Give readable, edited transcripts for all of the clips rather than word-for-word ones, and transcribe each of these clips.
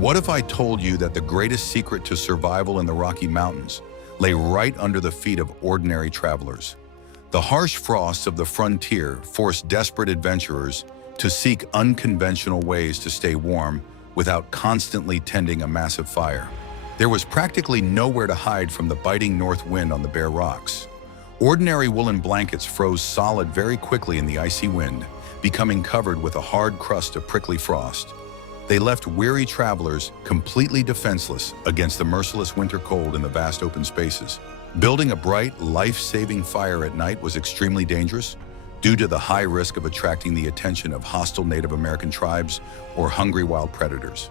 What if I told you that the greatest secret to survival in the Rocky Mountains lay right under the feet of ordinary travelers? The harsh frosts of the frontier forced desperate adventurers to seek unconventional ways to stay warm without constantly tending a massive fire. There was practically nowhere to hide from the biting north wind on the bare rocks. Ordinary woolen blankets froze solid very quickly in the icy wind, becoming covered with a hard crust of prickly frost. They left weary travelers completely defenseless against the merciless winter cold in the vast open spaces. Building a bright, life-saving fire at night was extremely dangerous due to the high risk of attracting the attention of hostile Native American tribes or hungry wild predators.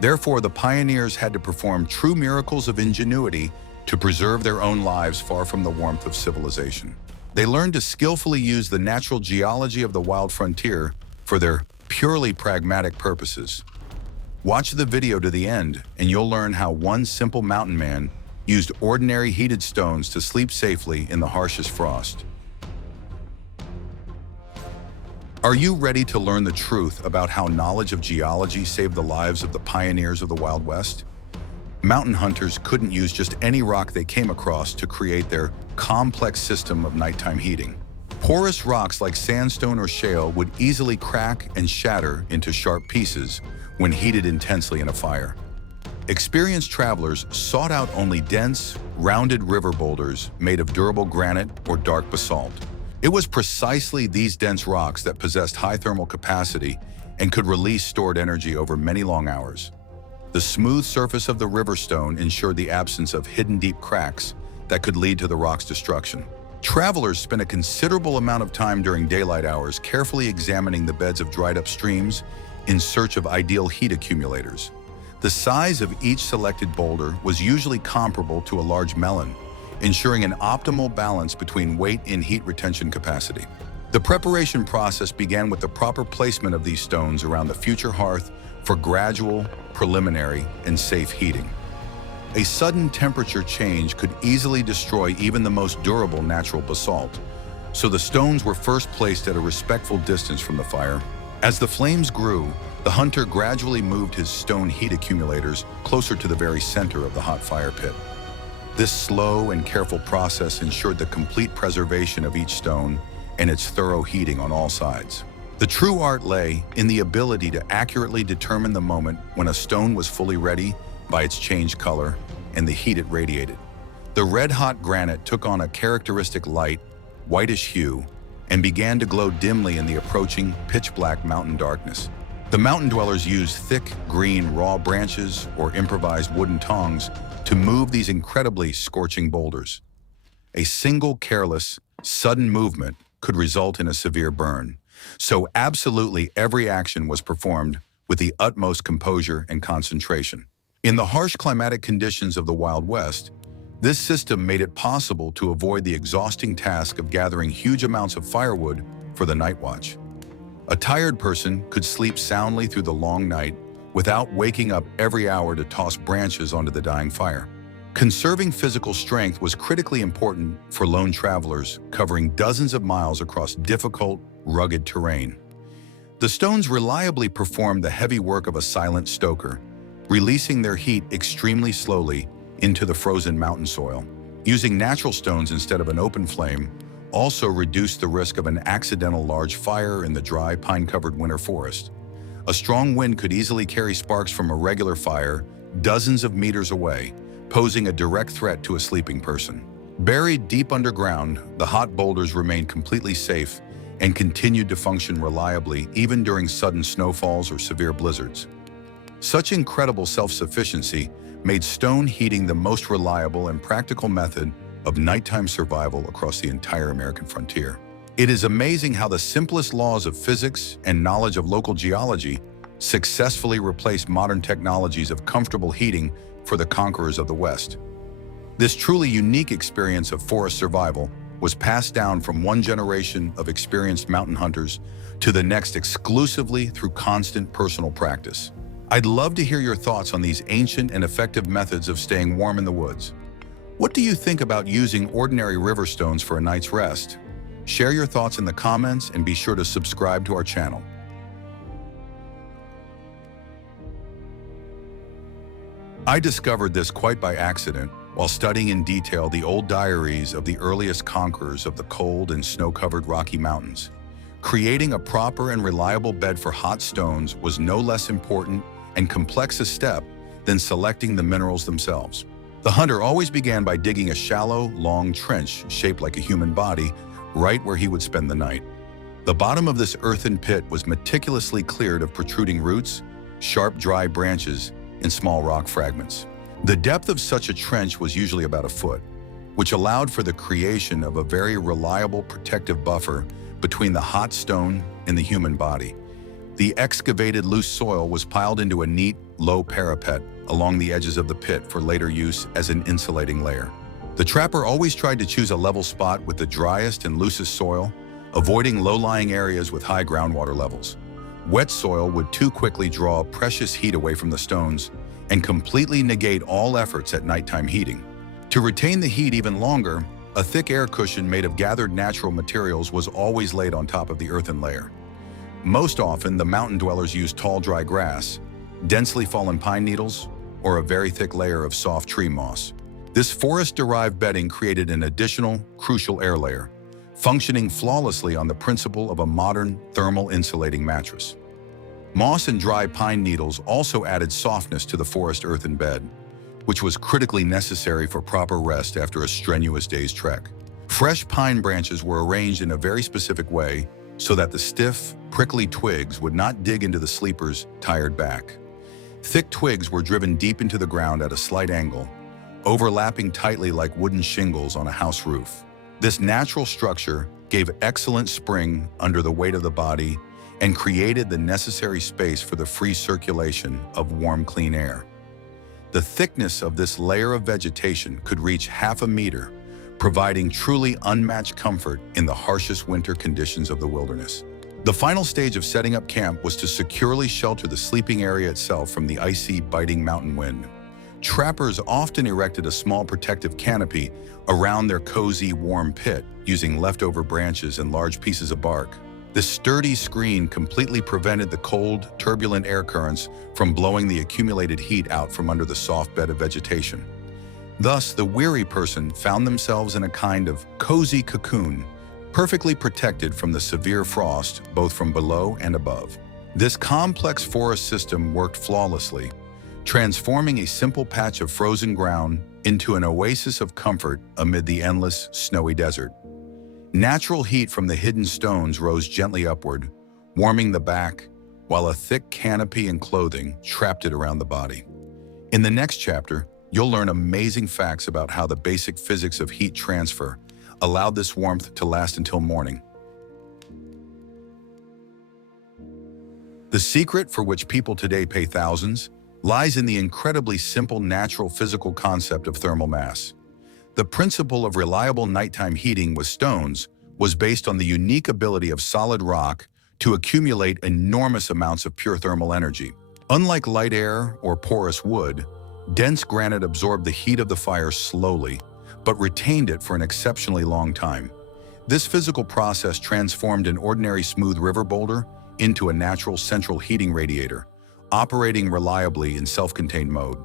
Therefore, the pioneers had to perform true miracles of ingenuity to preserve their own lives far from the warmth of civilization. They learned to skillfully use the natural geology of the wild frontier for their purely pragmatic purposes. Watch the video to the end, and you'll learn how one simple mountain man used ordinary heated stones to sleep safely in the harshest frost. Are you ready to learn the truth about how knowledge of geology saved the lives of the pioneers of the Wild West? Mountain hunters couldn't use just any rock they came across to create their complex system of nighttime heating. Porous rocks like sandstone or shale would easily crack and shatter into sharp pieces when heated intensely in a fire. Experienced travelers sought out only dense, rounded river boulders made of durable granite or dark basalt. It was precisely these dense rocks that possessed high thermal capacity and could release stored energy over many long hours. The smooth surface of the river stone ensured the absence of hidden deep cracks that could lead to the rock's destruction. Travelers spent a considerable amount of time during daylight hours carefully examining the beds of dried-up streams in search of ideal heat accumulators. The size of each selected boulder was usually comparable to a large melon, ensuring an optimal balance between weight and heat retention capacity. The preparation process began with the proper placement of these stones around the future hearth for gradual, preliminary, and safe heating. A sudden temperature change could easily destroy even the most durable natural basalt, so the stones were first placed at a respectful distance from the fire. As the flames grew, the hunter gradually moved his stone heat accumulators closer to the very center of the hot fire pit. This slow and careful process ensured the complete preservation of each stone and its thorough heating on all sides. The true art lay in the ability to accurately determine the moment when a stone was fully ready by its changed color and the heat it radiated. The red-hot granite took on a characteristic light, whitish hue and began to glow dimly in the approaching pitch-black mountain darkness. The mountain dwellers used thick, green, raw branches or improvised wooden tongs to move these incredibly scorching boulders. A single careless, sudden movement could result in a severe burn, so absolutely every action was performed with the utmost composure and concentration. In the harsh climatic conditions of the Wild West, this system made it possible to avoid the exhausting task of gathering huge amounts of firewood for the night watch. A tired person could sleep soundly through the long night without waking up every hour to toss branches onto the dying fire. Conserving physical strength was critically important for lone travelers covering dozens of miles across difficult, rugged terrain. The stones reliably performed the heavy work of a silent stoker, releasing their heat extremely slowly into the frozen mountain soil. Using natural stones instead of an open flame also reduced the risk of an accidental large fire in the dry, pine-covered winter forest. A strong wind could easily carry sparks from a regular fire dozens of meters away, posing a direct threat to a sleeping person. Buried deep underground, the hot boulders remained completely safe and continued to function reliably even during sudden snowfalls or severe blizzards. Such incredible self-sufficiency made stone heating the most reliable and practical method of nighttime survival across the entire American frontier. It is amazing how the simplest laws of physics and knowledge of local geology successfully replaced modern technologies of comfortable heating for the conquerors of the West. This truly unique experience of forest survival was passed down from one generation of experienced mountain hunters to the next exclusively through constant personal practice. I'd love to hear your thoughts on these ancient and effective methods of staying warm in the woods. What do you think about using ordinary river stones for a night's rest? Share your thoughts in the comments and be sure to subscribe to our channel. I discovered this quite by accident while studying in detail the old diaries of the earliest conquerors of the cold and snow-covered Rocky Mountains. Creating a proper and reliable bed for hot stones was no less important and complex a step than selecting the minerals themselves. The hunter always began by digging a shallow, long trench shaped like a human body right where he would spend the night. The bottom of this earthen pit was meticulously cleared of protruding roots, sharp, dry branches, and small rock fragments. The depth of such a trench was usually about a foot, which allowed for the creation of a very reliable protective buffer between the hot stone and the human body. The excavated loose soil was piled into a neat, low parapet along the edges of the pit for later use as an insulating layer. The trapper always tried to choose a level spot with the driest and loosest soil, avoiding low-lying areas with high groundwater levels. Wet soil would too quickly draw precious heat away from the stones and completely negate all efforts at nighttime heating. To retain the heat even longer, a thick air cushion made of gathered natural materials was always laid on top of the earthen layer. Most often, the mountain dwellers used tall, dry grass, densely fallen pine needles, or a very thick layer of soft tree moss. This forest-derived bedding created an additional, crucial air layer, functioning flawlessly on the principle of a modern thermal insulating mattress. Moss and dry pine needles also added softness to the forest earthen bed, which was critically necessary for proper rest after a strenuous day's trek. Fresh pine branches were arranged in a very specific way so that the stiff, prickly twigs would not dig into the sleeper's tired back. Thick twigs were driven deep into the ground at a slight angle, overlapping tightly like wooden shingles on a house roof. This natural structure gave excellent spring under the weight of the body and created the necessary space for the free circulation of warm, clean air. The thickness of this layer of vegetation could reach half a meter, providing truly unmatched comfort in the harshest winter conditions of the wilderness. The final stage of setting up camp was to securely shelter the sleeping area itself from the icy, biting mountain wind. Trappers often erected a small protective canopy around their cozy, warm pit using leftover branches and large pieces of bark. This sturdy screen completely prevented the cold, turbulent air currents from blowing the accumulated heat out from under the soft bed of vegetation. Thus, the weary person found themselves in a kind of cozy cocoon, perfectly protected from the severe frost both from below and above. This complex forest system worked flawlessly, transforming a simple patch of frozen ground into an oasis of comfort amid the endless, snowy desert. Natural heat from the hidden stones rose gently upward, warming the back, while a thick canopy and clothing trapped it around the body. In the next chapter, you'll learn amazing facts about how the basic physics of heat transfer allowed this warmth to last until morning. The secret for which people today pay thousands lies in the incredibly simple natural physical concept of thermal mass. The principle of reliable nighttime heating with stones was based on the unique ability of solid rock to accumulate enormous amounts of pure thermal energy. Unlike light air or porous wood, dense granite absorbed the heat of the fire slowly, but retained it for an exceptionally long time. This physical process transformed an ordinary smooth river boulder into a natural central heating radiator, operating reliably in self-contained mode.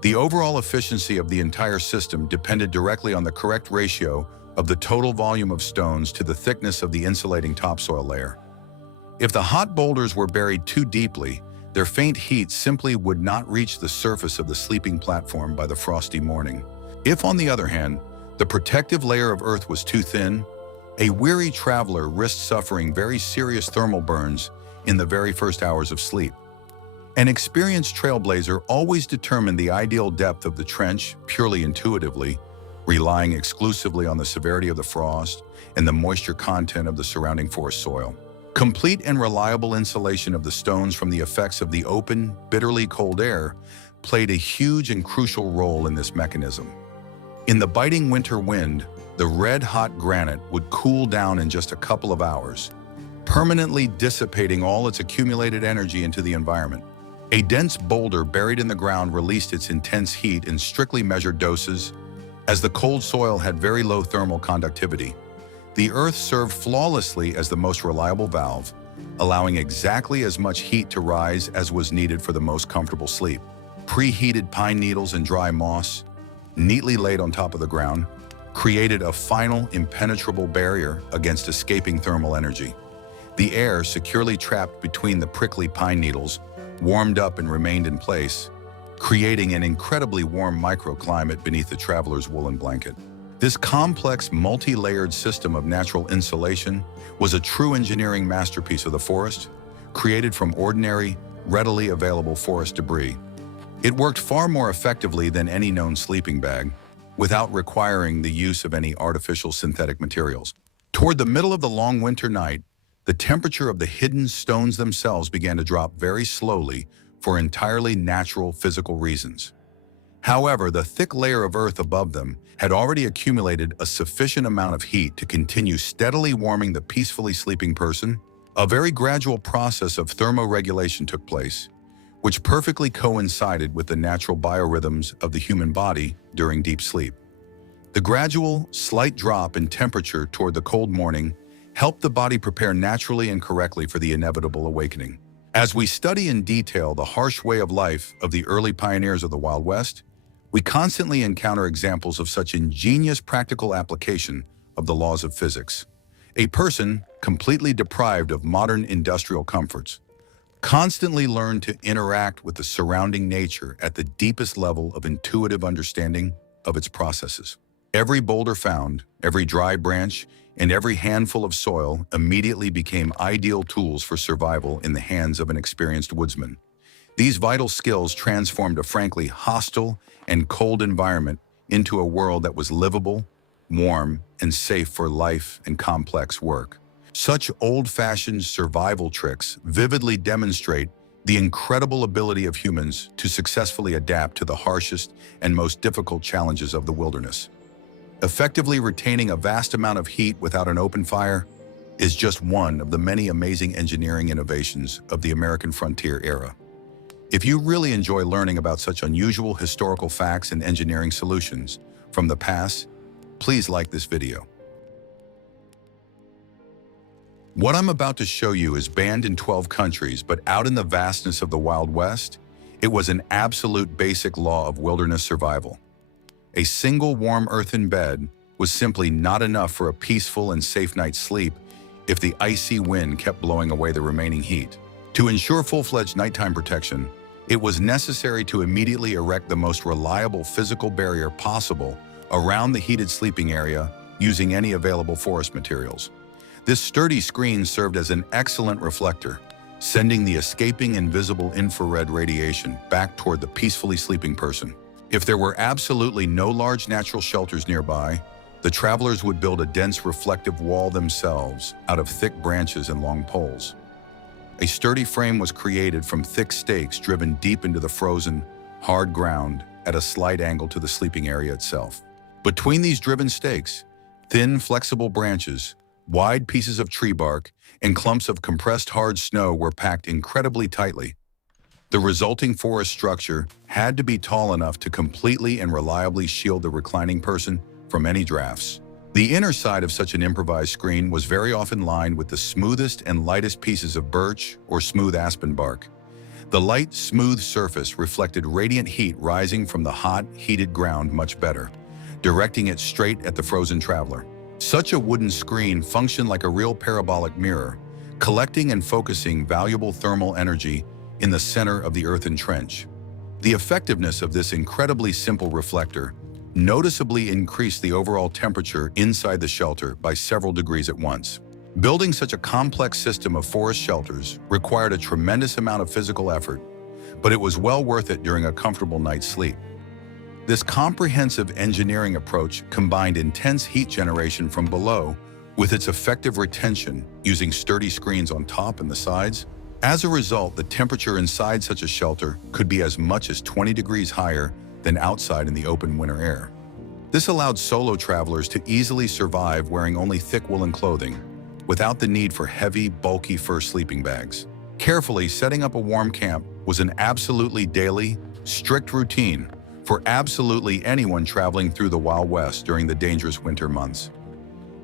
The overall efficiency of the entire system depended directly on the correct ratio of the total volume of stones to the thickness of the insulating topsoil layer. If the hot boulders were buried too deeply, their faint heat simply would not reach the surface of the sleeping platform by the frosty morning. If, on the other hand, the protective layer of earth was too thin, a weary traveler risked suffering very serious thermal burns in the very first hours of sleep. An experienced trailblazer always determined the ideal depth of the trench purely intuitively, relying exclusively on the severity of the frost and the moisture content of the surrounding forest soil. Complete and reliable insulation of the stones from the effects of the open, bitterly cold air played a huge and crucial role in this mechanism. In the biting winter wind, the red-hot granite would cool down in just a couple of hours, permanently dissipating all its accumulated energy into the environment. A dense boulder buried in the ground released its intense heat in strictly measured doses, as the cold soil had very low thermal conductivity. The earth served flawlessly as the most reliable valve, allowing exactly as much heat to rise as was needed for the most comfortable sleep. Preheated pine needles and dry moss, neatly laid on top of the ground, created a final impenetrable barrier against escaping thermal energy. The air, securely trapped between the prickly pine needles, warmed up and remained in place, creating an incredibly warm microclimate beneath the traveler's woolen blanket. This complex, multi-layered system of natural insulation was a true engineering masterpiece of the forest, created from ordinary, readily available forest debris. It worked far more effectively than any known sleeping bag, without requiring the use of any artificial synthetic materials. Toward the middle of the long winter night, the temperature of the hidden stones themselves began to drop very slowly for entirely natural physical reasons. However, the thick layer of earth above them had already accumulated a sufficient amount of heat to continue steadily warming the peacefully sleeping person. A very gradual process of thermoregulation took place, which perfectly coincided with the natural biorhythms of the human body during deep sleep. The gradual, slight drop in temperature toward the cold morning helped the body prepare naturally and correctly for the inevitable awakening. As we study in detail the harsh way of life of the early pioneers of the Wild West, we constantly encounter examples of such ingenious practical application of the laws of physics. A person, completely deprived of modern industrial comforts, constantly learned to interact with the surrounding nature at the deepest level of intuitive understanding of its processes. Every boulder found, every dry branch, and every handful of soil immediately became ideal tools for survival in the hands of an experienced woodsman. These vital skills transformed a frankly hostile and cold environment into a world that was livable, warm, and safe for life and complex work. Such old-fashioned survival tricks vividly demonstrate the incredible ability of humans to successfully adapt to the harshest and most difficult challenges of the wilderness. Effectively retaining a vast amount of heat without an open fire is just one of the many amazing engineering innovations of the American frontier era. If you really enjoy learning about such unusual historical facts and engineering solutions from the past, please like this video. What I'm about to show you is banned in 12 countries, but out in the vastness of the Wild West, it was an absolute basic law of wilderness survival. A single warm earthen bed was simply not enough for a peaceful and safe night's sleep if the icy wind kept blowing away the remaining heat. To ensure full-fledged nighttime protection, it was necessary to immediately erect the most reliable physical barrier possible around the heated sleeping area using any available forest materials. This sturdy screen served as an excellent reflector, sending the escaping invisible infrared radiation back toward the peacefully sleeping person. If there were absolutely no large natural shelters nearby, the travelers would build a dense reflective wall themselves out of thick branches and long poles. A sturdy frame was created from thick stakes driven deep into the frozen, hard ground at a slight angle to the sleeping area itself. Between these driven stakes, thin, flexible branches, wide pieces of tree bark, and clumps of compressed hard snow were packed incredibly tightly. The resulting forest structure had to be tall enough to completely and reliably shield the reclining person from any drafts. The inner side of such an improvised screen was very often lined with the smoothest and lightest pieces of birch or smooth aspen bark. The light, smooth surface reflected radiant heat rising from the hot, heated ground much better, directing it straight at the frozen traveler. Such a wooden screen functioned like a real parabolic mirror, collecting and focusing valuable thermal energy in the center of the earthen trench. The effectiveness of this incredibly simple reflector noticeably increased the overall temperature inside the shelter by several degrees at once. Building such a complex system of forest shelters required a tremendous amount of physical effort, but it was well worth it during a comfortable night's sleep. This comprehensive engineering approach combined intense heat generation from below with its effective retention using sturdy screens on top and the sides. As a result, the temperature inside such a shelter could be as much as 20 degrees higher than outside in the open winter air. This allowed solo travelers to easily survive wearing only thick woolen clothing, without the need for heavy, bulky fur sleeping bags. Carefully setting up a warm camp was an absolutely daily, strict routine for absolutely anyone traveling through the Wild West during the dangerous winter months.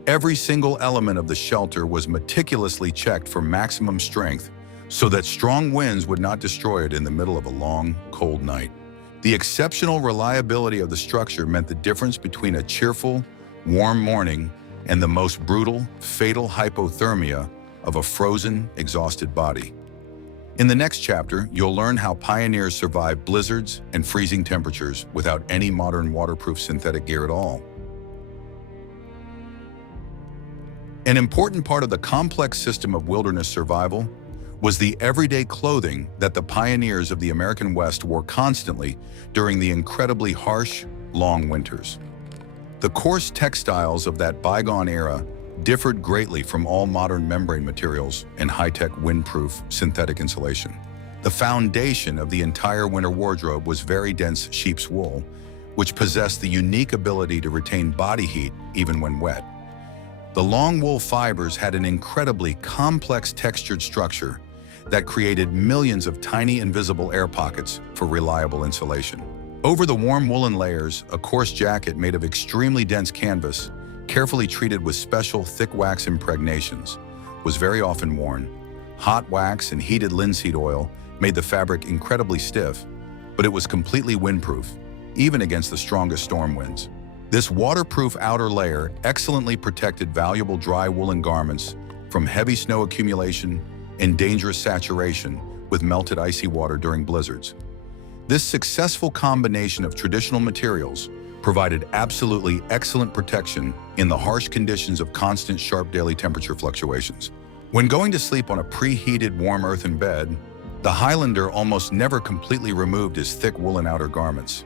Every single element of the shelter was meticulously checked for maximum strength so that strong winds would not destroy it in the middle of a long, cold night. The exceptional reliability of the structure meant the difference between a cheerful, warm morning and the most brutal, fatal hypothermia of a frozen, exhausted body. In the next chapter, you'll learn how pioneers survived blizzards and freezing temperatures without any modern waterproof synthetic gear at all. An important part of the complex system of wilderness survival was the everyday clothing that the pioneers of the American West wore constantly during the incredibly harsh, long winters. The coarse textiles of that bygone era differed greatly from all modern membrane materials and high-tech windproof synthetic insulation. The foundation of the entire winter wardrobe was very dense sheep's wool, which possessed the unique ability to retain body heat even when wet. The long wool fibers had an incredibly complex textured structure that created millions of tiny invisible air pockets for reliable insulation. Over the warm woolen layers, a coarse jacket made of extremely dense canvas, carefully treated with special thick wax impregnations, was very often worn. Hot wax and heated linseed oil made the fabric incredibly stiff, but it was completely windproof, even against the strongest storm winds. This waterproof outer layer excellently protected valuable dry woolen garments from heavy snow accumulation and dangerous saturation with melted icy water during blizzards. This successful combination of traditional materials provided absolutely excellent protection in the harsh conditions of constant sharp daily temperature fluctuations. When going to sleep on a preheated warm earthen bed, the Highlander almost never completely removed his thick woolen outer garments.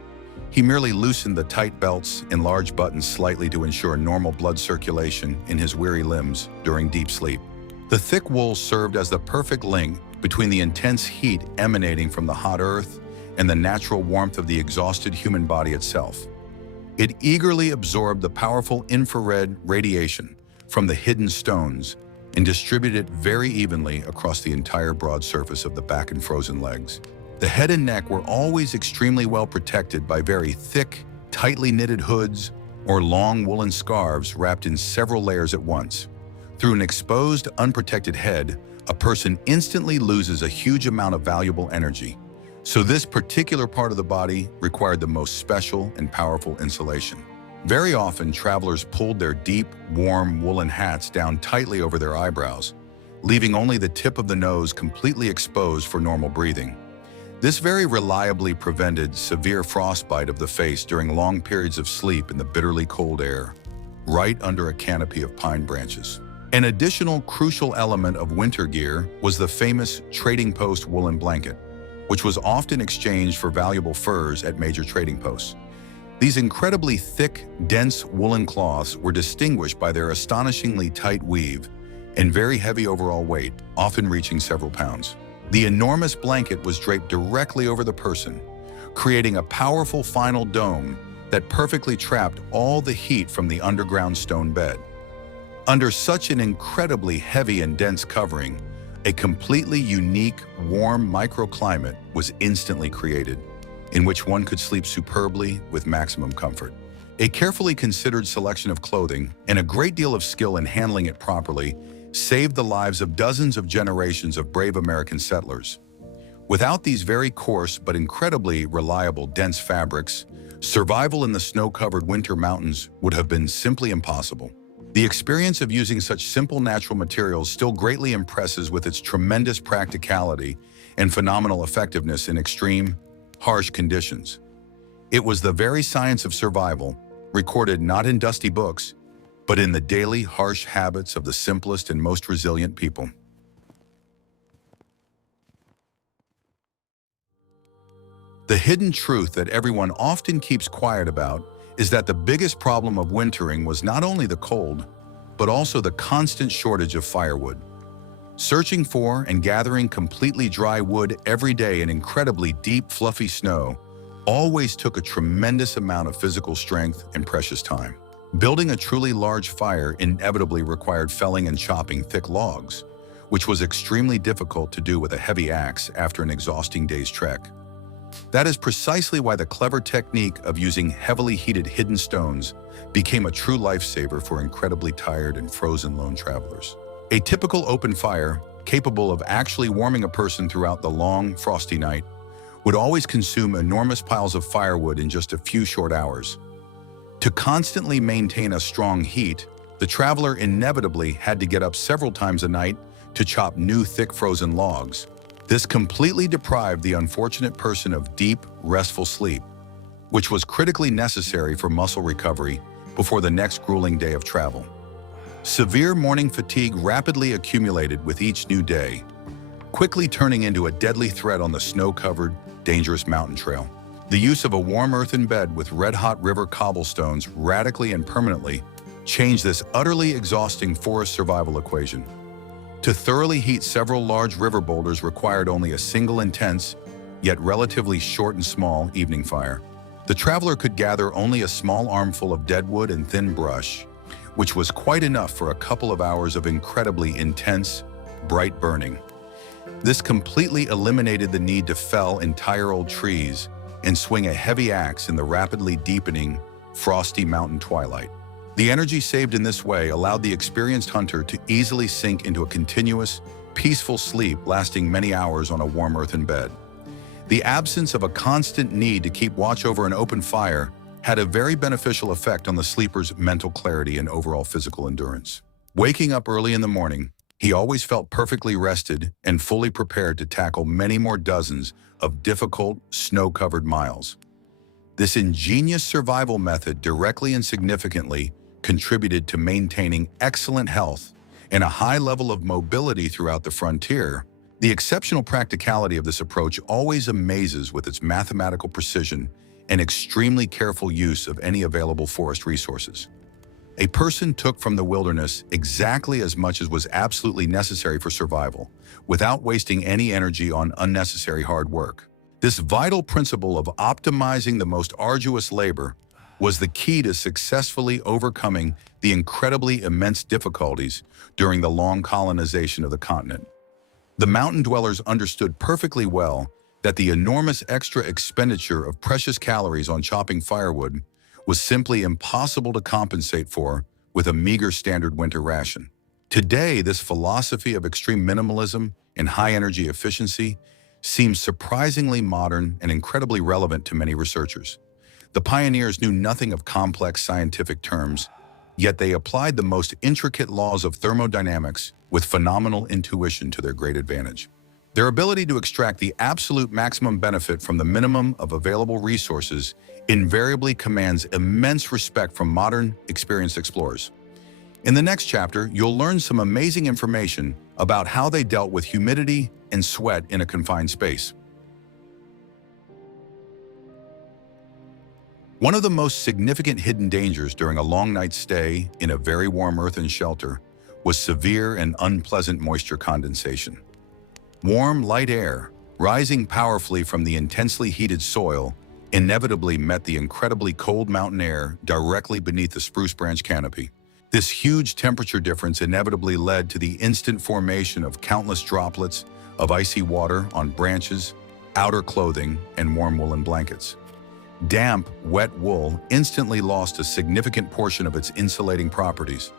He merely loosened the tight belts and large buttons slightly to ensure normal blood circulation in his weary limbs during deep sleep. The thick wool served as the perfect link between the intense heat emanating from the hot earth and the natural warmth of the exhausted human body itself. It eagerly absorbed the powerful infrared radiation from the hidden stones and distributed it very evenly across the entire broad surface of the back and frozen legs. The head and neck were always extremely well protected by very thick, tightly knitted hoods or long woolen scarves wrapped in several layers at once. Through an exposed, unprotected head, a person instantly loses a huge amount of valuable energy. So this particular part of the body required the most special and powerful insulation. Very often, travelers pulled their deep, warm woolen hats down tightly over their eyebrows, leaving only the tip of the nose completely exposed for normal breathing. This very reliably prevented severe frostbite of the face during long periods of sleep in the bitterly cold air, right under a canopy of pine branches. An additional crucial element of winter gear was the famous trading post woolen blanket, which was often exchanged for valuable furs at major trading posts. These incredibly thick, dense woolen cloths were distinguished by their astonishingly tight weave and very heavy overall weight, often reaching several pounds. The enormous blanket was draped directly over the person, creating a powerful final dome that perfectly trapped all the heat from the underground stone bed. Under such an incredibly heavy and dense covering, a completely unique, warm microclimate was instantly created, in which one could sleep superbly with maximum comfort. A carefully considered selection of clothing and a great deal of skill in handling it properly saved the lives of dozens of generations of brave American settlers. Without these very coarse but incredibly reliable dense fabrics, survival in the snow-covered winter mountains would have been simply impossible. The experience of using such simple natural materials still greatly impresses with its tremendous practicality and phenomenal effectiveness in extreme, harsh conditions. It was the very science of survival, recorded not in dusty books, but in the daily harsh habits of the simplest and most resilient people. The hidden truth that everyone often keeps quiet about is that the biggest problem of wintering was not only the cold, but also the constant shortage of firewood. Searching for and gathering completely dry wood every day in incredibly deep, fluffy snow always took a tremendous amount of physical strength and precious time. Building a truly large fire inevitably required felling and chopping thick logs, which was extremely difficult to do with a heavy axe after an exhausting day's trek. That is precisely why the clever technique of using heavily heated hidden stones became a true lifesaver for incredibly tired and frozen lone travelers. A typical open fire, capable of actually warming a person throughout the long, frosty night, would always consume enormous piles of firewood in just a few short hours. To constantly maintain a strong heat, the traveler inevitably had to get up several times a night to chop new thick frozen logs. This completely deprived the unfortunate person of deep, restful sleep, which was critically necessary for muscle recovery before the next grueling day of travel. Severe morning fatigue rapidly accumulated with each new day, quickly turning into a deadly threat on the snow-covered, dangerous mountain trail. The use of a warm earthen bed with red-hot river cobblestones radically and permanently changed this utterly exhausting forest survival equation. To thoroughly heat several large river boulders required only a single intense, yet relatively short and small, evening fire. The traveler could gather only a small armful of dead wood and thin brush, which was quite enough for a couple of hours of incredibly intense, bright burning. This completely eliminated the need to fell entire old trees and swing a heavy axe in the rapidly deepening, frosty mountain twilight. The energy saved in this way allowed the experienced hunter to easily sink into a continuous, peaceful sleep lasting many hours on a warm earthen bed. The absence of a constant need to keep watch over an open fire had a very beneficial effect on the sleeper's mental clarity and overall physical endurance. Waking up early in the morning, he always felt perfectly rested and fully prepared to tackle many more dozens of difficult, snow-covered miles. This ingenious survival method directly and significantly contributed to maintaining excellent health and a high level of mobility throughout the frontier. The exceptional practicality of this approach always amazes with its mathematical precision and extremely careful use of any available forest resources. A person took from the wilderness exactly as much as was absolutely necessary for survival, without wasting any energy on unnecessary hard work. This vital principle of optimizing the most arduous labor was the key to successfully overcoming the incredibly immense difficulties during the long colonization of the continent. The mountain dwellers understood perfectly well that the enormous extra expenditure of precious calories on chopping firewood was simply impossible to compensate for with a meager standard winter ration. Today, this philosophy of extreme minimalism and high energy efficiency seems surprisingly modern and incredibly relevant to many researchers. The pioneers knew nothing of complex scientific terms, yet they applied the most intricate laws of thermodynamics with phenomenal intuition to their great advantage. Their ability to extract the absolute maximum benefit from the minimum of available resources invariably commands immense respect from modern, experienced explorers. In the next chapter, you'll learn some amazing information about how they dealt with humidity and sweat in a confined space. One of the most significant hidden dangers during a long night's stay in a very warm earthen shelter was severe and unpleasant moisture condensation. Warm, light air, rising powerfully from the intensely heated soil, inevitably met the incredibly cold mountain air directly beneath the spruce branch canopy. This huge temperature difference inevitably led to the instant formation of countless droplets of icy water on branches, outer clothing, and warm woolen blankets. Damp, wet wool instantly lost a significant portion of its insulating properties,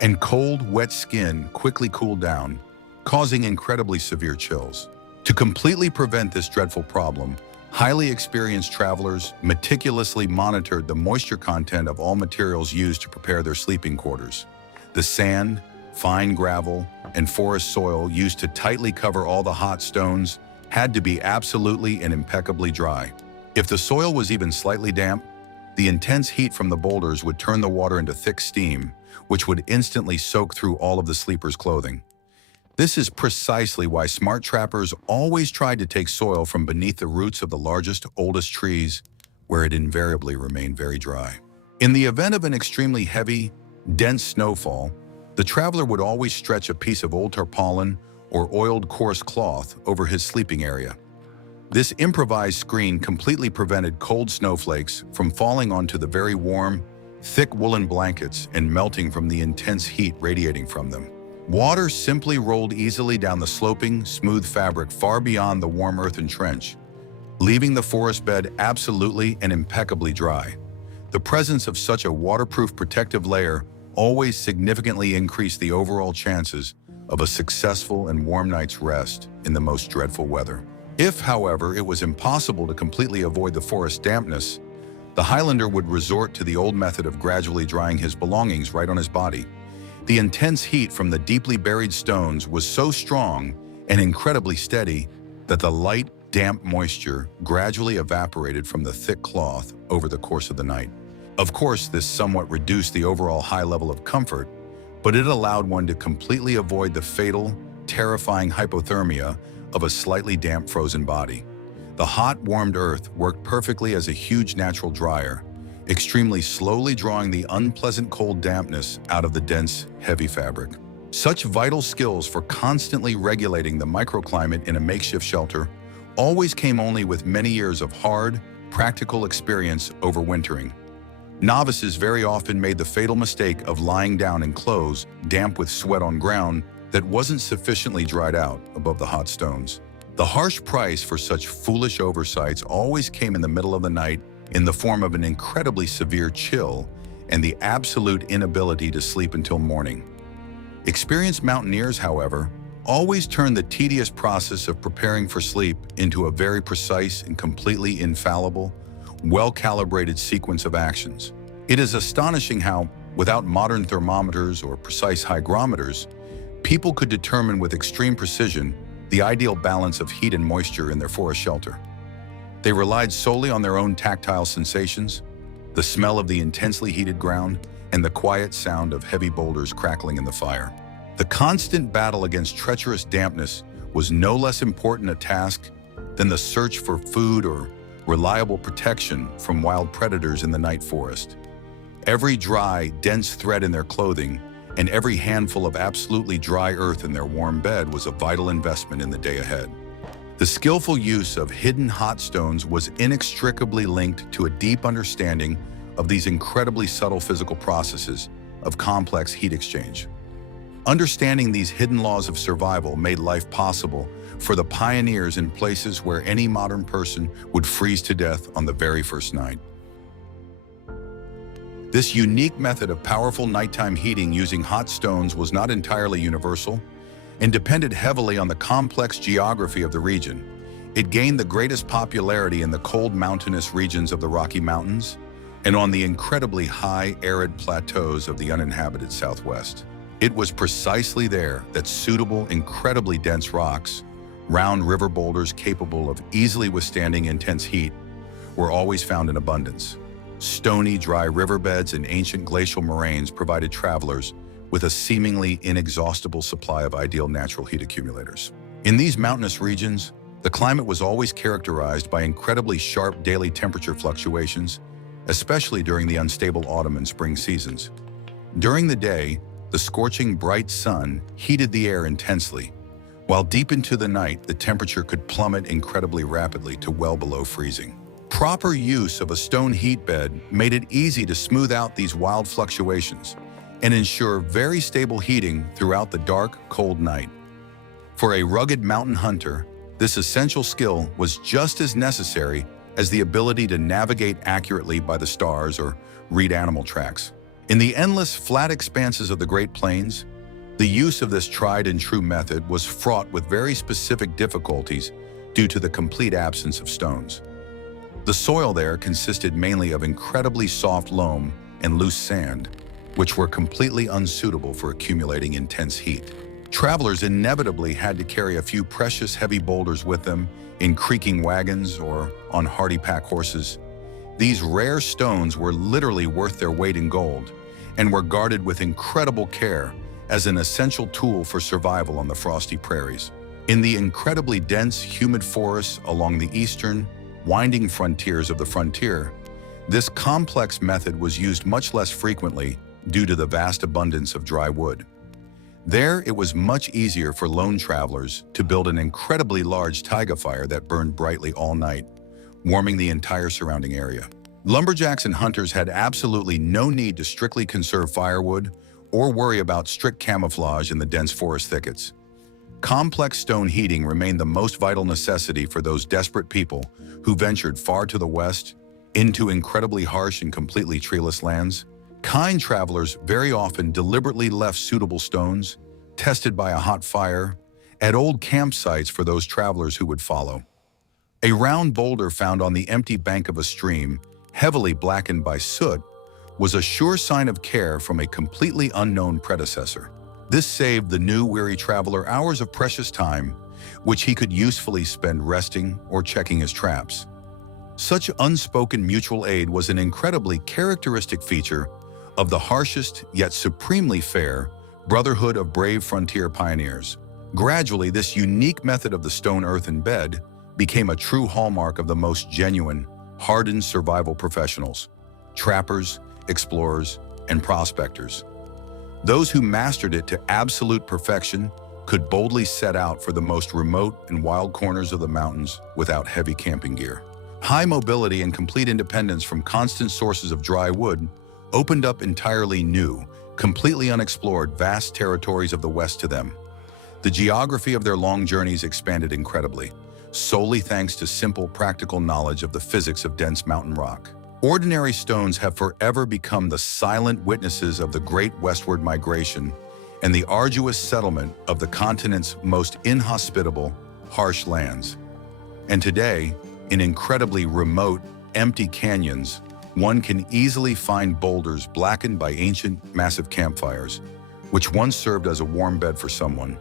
and cold, wet skin quickly cooled down, causing incredibly severe chills. To completely prevent this dreadful problem, highly experienced travelers meticulously monitored the moisture content of all materials used to prepare their sleeping quarters. The sand, fine gravel, and forest soil used to tightly cover all the hot stones had to be absolutely and impeccably dry. If the soil was even slightly damp, the intense heat from the boulders would turn the water into thick steam, which would instantly soak through all of the sleeper's clothing. This is precisely why smart trappers always tried to take soil from beneath the roots of the largest, oldest trees, where it invariably remained very dry. In the event of an extremely heavy, dense snowfall, the traveler would always stretch a piece of old tarpaulin or oiled coarse cloth over his sleeping area. This improvised screen completely prevented cold snowflakes from falling onto the very warm, thick woolen blankets and melting from the intense heat radiating from them. Water simply rolled easily down the sloping, smooth fabric far beyond the warm earthen trench, leaving the forest bed absolutely and impeccably dry. The presence of such a waterproof protective layer always significantly increased the overall chances of a successful and warm night's rest in the most dreadful weather. If, however, it was impossible to completely avoid the forest dampness, the Highlander would resort to the old method of gradually drying his belongings right on his body. The intense heat from the deeply buried stones was so strong and incredibly steady that the light, damp moisture gradually evaporated from the thick cloth over the course of the night. Of course, this somewhat reduced the overall high level of comfort, but it allowed one to completely avoid the fatal, terrifying hypothermia of a slightly damp frozen body. The hot, warmed earth worked perfectly as a huge natural dryer, extremely slowly drawing the unpleasant cold dampness out of the dense, heavy fabric. Such vital skills for constantly regulating the microclimate in a makeshift shelter always came only with many years of hard, practical experience overwintering. Novices very often made the fatal mistake of lying down in clothes damp with sweat on ground that wasn't sufficiently dried out above the hot stones. The harsh price for such foolish oversights always came in the middle of the night in the form of an incredibly severe chill and the absolute inability to sleep until morning. Experienced mountaineers, however, always turn the tedious process of preparing for sleep into a very precise and completely infallible, well-calibrated sequence of actions. It is astonishing how, without modern thermometers or precise hygrometers, people could determine with extreme precision the ideal balance of heat and moisture in their forest shelter. They relied solely on their own tactile sensations, the smell of the intensely heated ground, and the quiet sound of heavy boulders crackling in the fire. The constant battle against treacherous dampness was no less important a task than the search for food or reliable protection from wild predators in the night forest. Every dry, dense thread in their clothing and every handful of absolutely dry earth in their warm bed was a vital investment in the day ahead. The skillful use of hidden hot stones was inextricably linked to a deep understanding of these incredibly subtle physical processes of complex heat exchange. Understanding these hidden laws of survival made life possible for the pioneers in places where any modern person would freeze to death on the very first night. This unique method of powerful nighttime heating using hot stones was not entirely universal and depended heavily on the complex geography of the region. It gained the greatest popularity in the cold mountainous regions of the Rocky Mountains and on the incredibly high, arid plateaus of the uninhabited Southwest. It was precisely there that suitable, incredibly dense rocks, round river boulders capable of easily withstanding intense heat, were always found in abundance. Stony, dry riverbeds and ancient glacial moraines provided travelers with a seemingly inexhaustible supply of ideal natural heat accumulators. In these mountainous regions, the climate was always characterized by incredibly sharp daily temperature fluctuations, especially during the unstable autumn and spring seasons. During the day, the scorching bright sun heated the air intensely, while deep into the night, the temperature could plummet incredibly rapidly to well below freezing. Proper use of a stone heat bed made it easy to smooth out these wild fluctuations and ensure very stable heating throughout the dark, cold night. For a rugged mountain hunter, this essential skill was just as necessary as the ability to navigate accurately by the stars or read animal tracks. In the endless, flat expanses of the Great Plains, the use of this tried and true method was fraught with very specific difficulties due to the complete absence of stones. The soil there consisted mainly of incredibly soft loam and loose sand, which were completely unsuitable for accumulating intense heat. Travelers inevitably had to carry a few precious heavy boulders with them in creaking wagons or on hardy pack horses. These rare stones were literally worth their weight in gold and were guarded with incredible care as an essential tool for survival on the frosty prairies. In the incredibly dense, humid forests along the eastern, winding frontiers of the frontier, this complex method was used much less frequently due to the vast abundance of dry wood. There, it was much easier for lone travelers to build an incredibly large taiga fire that burned brightly all night, warming the entire surrounding area. Lumberjacks and hunters had absolutely no need to strictly conserve firewood or worry about strict camouflage in the dense forest thickets. Complex stone heating remained the most vital necessity for those desperate people who ventured far to the west into incredibly harsh and completely treeless lands. Kind travelers very often deliberately left suitable stones, tested by a hot fire, at old campsites for those travelers who would follow. A round boulder found on the empty bank of a stream, heavily blackened by soot, was a sure sign of care from a completely unknown predecessor. This saved the new weary traveler hours of precious time, which he could usefully spend resting or checking his traps. Such unspoken mutual aid was an incredibly characteristic feature of the harshest yet supremely fair brotherhood of brave frontier pioneers. Gradually, this unique method of the stone earthen bed became a true hallmark of the most genuine, hardened survival professionals: trappers, explorers, and prospectors. Those who mastered it to absolute perfection could boldly set out for the most remote and wild corners of the mountains without heavy camping gear. High mobility and complete independence from constant sources of dry wood opened up entirely new, completely unexplored vast territories of the West to them. The geography of their long journeys expanded incredibly, solely thanks to simple, practical knowledge of the physics of dense mountain rock. Ordinary stones have forever become the silent witnesses of the great westward migration and the arduous settlement of the continent's most inhospitable, harsh lands. And today, in incredibly remote, empty canyons, one can easily find boulders blackened by ancient, massive campfires, which once served as a warm bed for someone.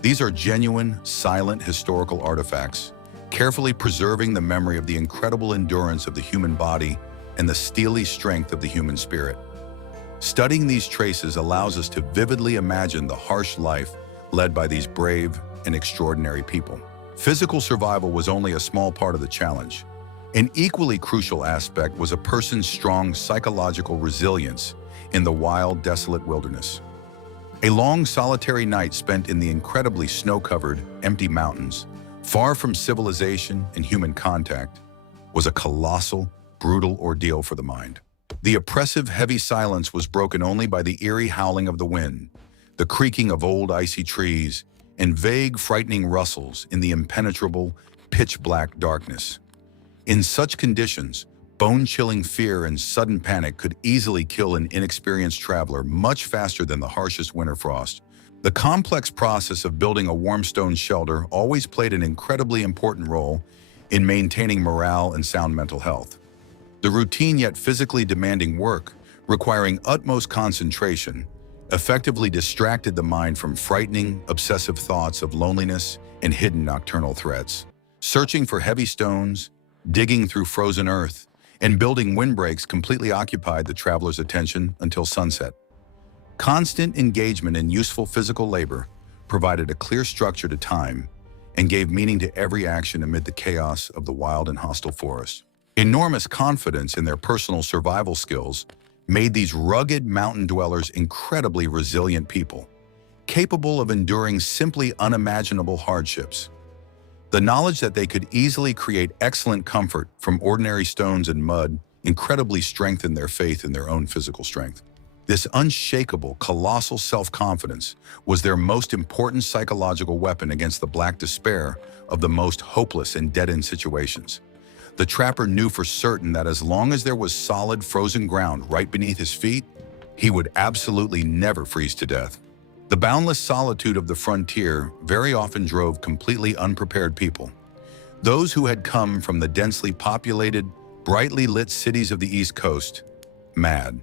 These are genuine, silent historical artifacts, carefully preserving the memory of the incredible endurance of the human body and the steely strength of the human spirit. Studying these traces allows us to vividly imagine the harsh life led by these brave and extraordinary people. Physical survival was only a small part of the challenge. An equally crucial aspect was a person's strong psychological resilience in the wild, desolate wilderness. A long, solitary night spent in the incredibly snow-covered, empty mountains, far from civilization and human contact, was a colossal, brutal ordeal for the mind. The oppressive, heavy silence was broken only by the eerie howling of the wind, the creaking of old, icy trees, and vague, frightening rustles in the impenetrable, pitch-black darkness. In such conditions, bone-chilling fear and sudden panic could easily kill an inexperienced traveler much faster than the harshest winter frost. The complex process of building a warm stone shelter always played an incredibly important role in maintaining morale and sound mental health. The routine yet physically demanding work, requiring utmost concentration, effectively distracted the mind from frightening, obsessive thoughts of loneliness and hidden nocturnal threats. Searching for heavy stones, digging through frozen earth, and building windbreaks completely occupied the traveler's attention until sunset. Constant engagement in useful physical labor provided a clear structure to time and gave meaning to every action amid the chaos of the wild and hostile forest. Enormous confidence in their personal survival skills made these rugged mountain dwellers incredibly resilient people, capable of enduring simply unimaginable hardships. The knowledge that they could easily create excellent comfort from ordinary stones and mud incredibly strengthened their faith in their own physical strength. This unshakable, colossal self-confidence was their most important psychological weapon against the black despair of the most hopeless and dead-end situations. The trapper knew for certain that as long as there was solid, frozen ground right beneath his feet, he would absolutely never freeze to death. The boundless solitude of the frontier very often drove completely unprepared people. Those who had come from the densely populated, brightly lit cities of the East Coast, mad.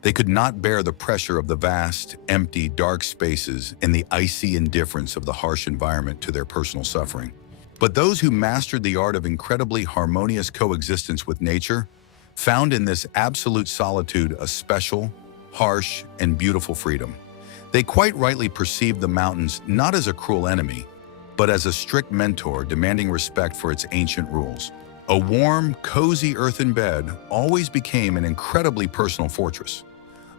They could not bear the pressure of the vast, empty, dark spaces and the icy indifference of the harsh environment to their personal suffering. But those who mastered the art of incredibly harmonious coexistence with nature found in this absolute solitude a special, harsh, and beautiful freedom. They quite rightly perceived the mountains not as a cruel enemy, but as a strict mentor demanding respect for its ancient rules. A warm, cozy earthen bed always became an incredibly personal fortress,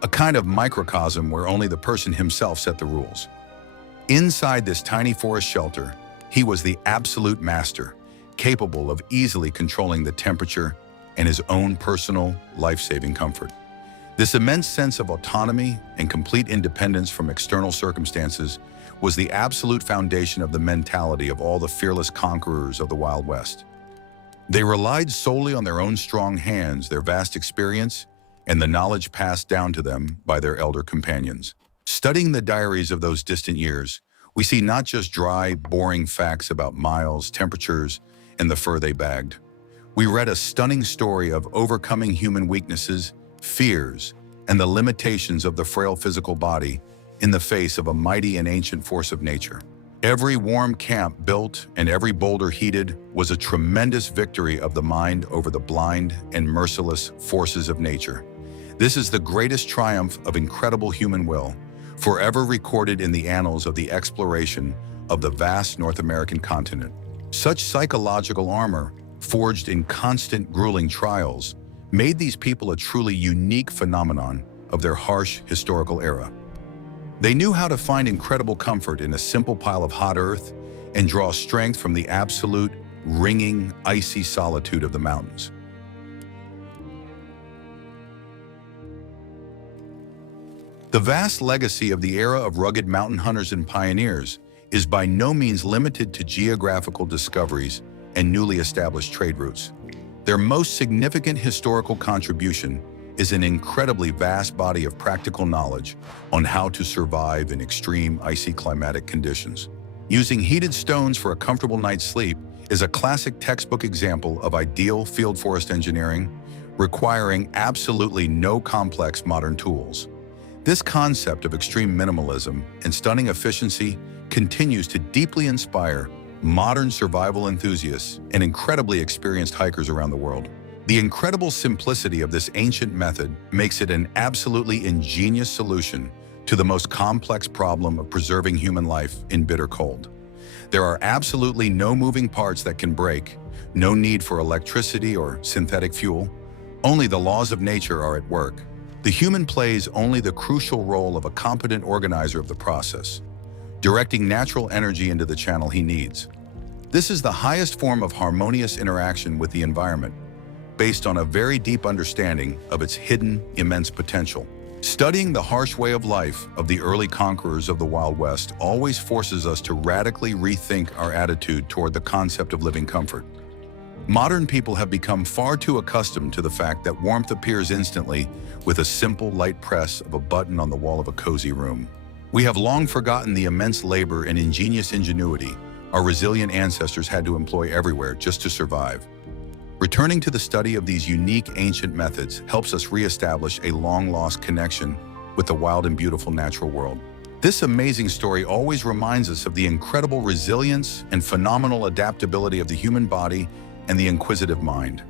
a kind of microcosm where only the person himself set the rules. Inside this tiny forest shelter, he was the absolute master, capable of easily controlling the temperature and his own personal, life-saving comfort. This immense sense of autonomy and complete independence from external circumstances was the absolute foundation of the mentality of all the fearless conquerors of the Wild West. They relied solely on their own strong hands, their vast experience, and the knowledge passed down to them by their elder companions. Studying the diaries of those distant years, we see not just dry, boring facts about miles, temperatures, and the fur they bagged. We read a stunning story of overcoming human weaknesses, fears, and the limitations of the frail physical body in the face of a mighty and ancient force of nature. Every warm camp built and every boulder heated was a tremendous victory of the mind over the blind and merciless forces of nature. This is the greatest triumph of incredible human will, forever recorded in the annals of the exploration of the vast North American continent. Such psychological armor, forged in constant grueling trials, made these people a truly unique phenomenon of their harsh historical era. They knew how to find incredible comfort in a simple pile of hot earth and draw strength from the absolute, ringing, icy solitude of the mountains. The vast legacy of the era of rugged mountain hunters and pioneers is by no means limited to geographical discoveries and newly established trade routes. Their most significant historical contribution is an incredibly vast body of practical knowledge on how to survive in extreme icy climatic conditions. Using heated stones for a comfortable night's sleep is a classic textbook example of ideal field forest engineering, requiring absolutely no complex modern tools. This concept of extreme minimalism and stunning efficiency continues to deeply inspire modern survival enthusiasts and incredibly experienced hikers around the world. The incredible simplicity of this ancient method makes it an absolutely ingenious solution to the most complex problem of preserving human life in bitter cold. There are absolutely no moving parts that can break, no need for electricity or synthetic fuel. Only the laws of nature are at work. The human plays only the crucial role of a competent organizer of the process, directing natural energy into the channel he needs. This is the highest form of harmonious interaction with the environment, based on a very deep understanding of its hidden, immense potential. Studying the harsh way of life of the early conquerors of the Wild West always forces us to radically rethink our attitude toward the concept of living comfort. Modern people have become far too accustomed to the fact that warmth appears instantly with a simple light press of a button on the wall of a cozy room. We have long forgotten the immense labor and ingenious ingenuity our resilient ancestors had to employ everywhere just to survive. Returning to the study of these unique ancient methods helps us reestablish a long-lost connection with the wild and beautiful natural world. This amazing story always reminds us of the incredible resilience and phenomenal adaptability of the human body and the inquisitive mind.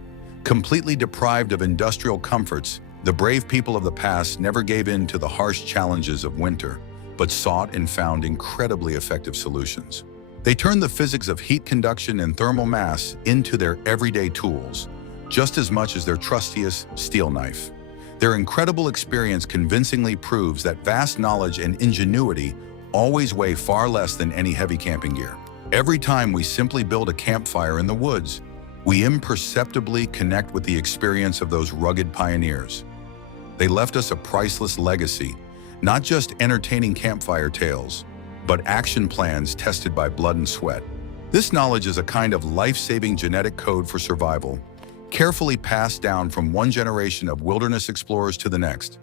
Completely deprived of industrial comforts, the brave people of the past never gave in to the harsh challenges of winter, but sought and found incredibly effective solutions. They turned the physics of heat conduction and thermal mass into their everyday tools, just as much as their trustiest steel knife. Their incredible experience convincingly proves that vast knowledge and ingenuity always weigh far less than any heavy camping gear. Every time we simply build a campfire in the woods, we imperceptibly connect with the experience of those rugged pioneers. They left us a priceless legacy, not just entertaining campfire tales, but action plans tested by blood and sweat. This knowledge is a kind of life-saving genetic code for survival, carefully passed down from one generation of wilderness explorers to the next.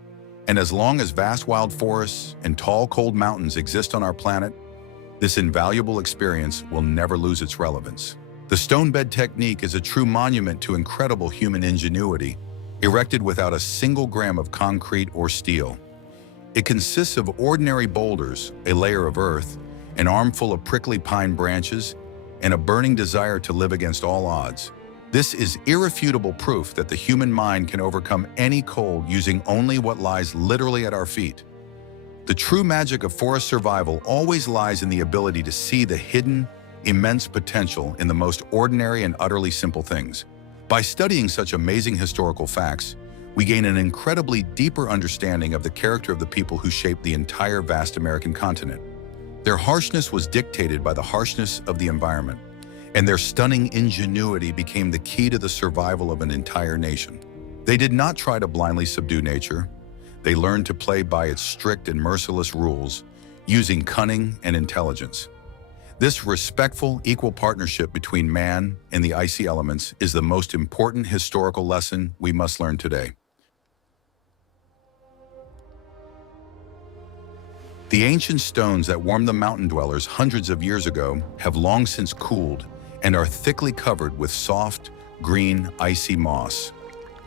And as long as vast wild forests and tall, cold mountains exist on our planet, this invaluable experience will never lose its relevance. The stone bed technique is a true monument to incredible human ingenuity, erected without a single gram of concrete or steel. It consists of ordinary boulders, a layer of earth, an armful of prickly pine branches, and a burning desire to live against all odds. This is irrefutable proof that the human mind can overcome any cold using only what lies literally at our feet. The true magic of forest survival always lies in the ability to see the hidden, immense potential in the most ordinary and utterly simple things. By studying such amazing historical facts, we gain an incredibly deeper understanding of the character of the people who shaped the entire vast American continent. Their harshness was dictated by the harshness of the environment, and their stunning ingenuity became the key to the survival of an entire nation. They did not try to blindly subdue nature. They learned to play by its strict and merciless rules, using cunning and intelligence. This respectful, equal partnership between man and the icy elements is the most important historical lesson we must learn today. The ancient stones that warmed the mountain dwellers hundreds of years ago have long since cooled and are thickly covered with soft, green, icy moss.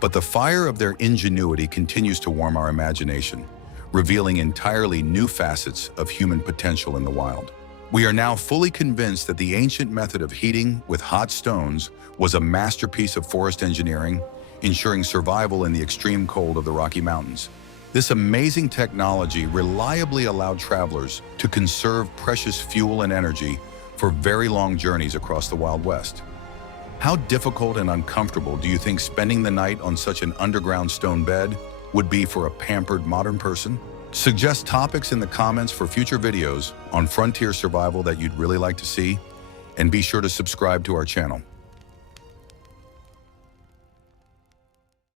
But the fire of their ingenuity continues to warm our imagination, revealing entirely new facets of human potential in the wild. We are now fully convinced that the ancient method of heating with hot stones was a masterpiece of forest engineering, ensuring survival in the extreme cold of the Rocky Mountains. This amazing technology reliably allowed travelers to conserve precious fuel and energy for very long journeys across the Wild West. How difficult and uncomfortable do you think spending the night on such an underground stone bed would be for a pampered modern person? Suggest topics in the comments for future videos on frontier survival that you'd really like to see, and be sure to subscribe to our channel.